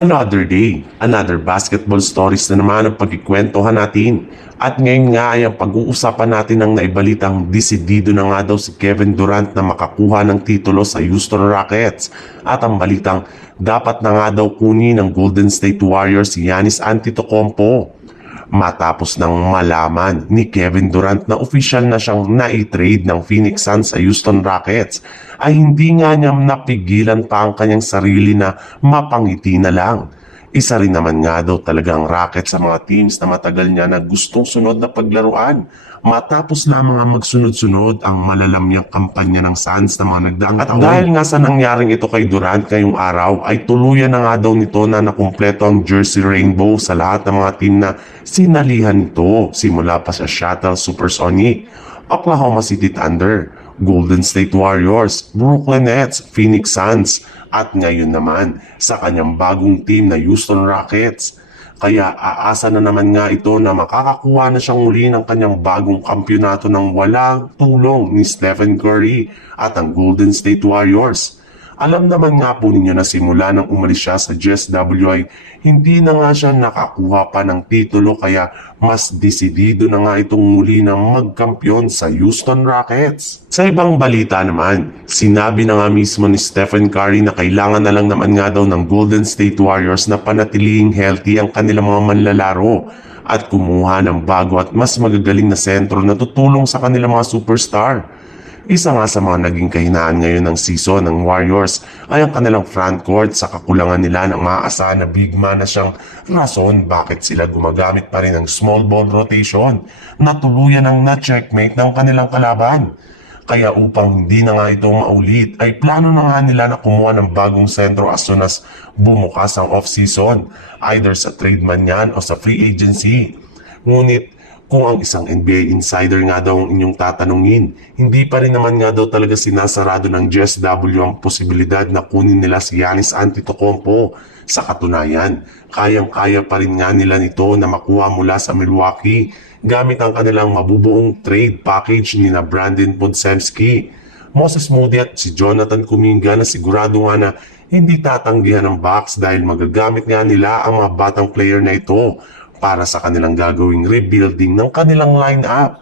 Another day, another basketball stories na naman ang pagkikwentuhan natin. At ngayon nga ay ang pag-uusapan natin ang naibalitang desidido na nga daw si Kevin Durant na makakuha ng titulo sa Houston Rockets. At ang balitang dapat na nga daw kunin ng Golden State Warriors si Giannis Antetokounmpo. Matapos ng malaman ni Kevin Durant na opisyal na siyang na-trade ng Phoenix Suns sa Houston Rockets, ay hindi nga niya napigilan pa ang kanyang sarili na mapangiti na lang. Isa rin naman nga daw talaga ang Rockets sa mga teams na matagal niya na gustong sunod na paglaruan. Matapos na mga magsunod-sunod ang malalamyang kampanya ng Suns na mga nagdaang taon. At dahil nga sa nangyaring ito kay Durant ngayong araw, ay tuluyan na nga daw nito na nakumpleto ang jersey rainbow sa lahat ng mga team na sinalihan nito. Simula pa sa Seattle Supersonic, Oklahoma City Thunder, Golden State Warriors, Brooklyn Nets, Phoenix Suns, at ngayon naman sa kanyang bagong team na Houston Rockets. Kaya aasa na naman nga ito na makakakuha na siyang muli ng kanyang bagong kampyonato ng walang tulong ni Stephen Curry at ang Golden State Warriors. Alam naman nga po ninyo na simula nang umalis siya sa GSW ay hindi na nga siya nakakuha pa ng titulo, kaya mas desidido na nga itong muli na magkampiyon sa Houston Rockets. Sa ibang balita naman, sinabi na nga mismo ni Stephen Curry na kailangan na lang naman nga daw ng Golden State Warriors na panatiling healthy ang kanilang mga manlalaro at kumuha ng bago at mas magagaling na sentro na tutulong sa kanilang mga superstar. Isa nga sa mga naging kahinaan ngayon ng season ng Warriors ay ang kanilang frontcourt sa kakulangan nila ng maaasahan na big man na siyang rason bakit sila gumagamit pa rin ng small ball rotation na tuluyan ang na-checkmate ng kanilang kalaban. Kaya upang hindi na nga ito maulit ay plano na nga nila na kumuha ng bagong sentro as soon as bumukas ang off-season, either sa trade man yan o sa free agency. Ngunit kung ang isang NBA insider nga daw ang inyong tatanungin, hindi pa rin naman nga daw talaga sinasarado ng GSW ang posibilidad na kunin nila si Giannis Antetokounmpo. Sa katunayan, kayang-kaya pa rin nga nila nito na makuha mula sa Milwaukee gamit ang kanilang mabubuong trade package ni na Brandon Podziemski, Moses Moody at si Jonathan Kuminga na sigurado nga na hindi tatanggihan ng Bucks dahil magagamit nga nila ang mga batang player na ito para sa kanilang gagawing rebuilding ng kanilang lineup.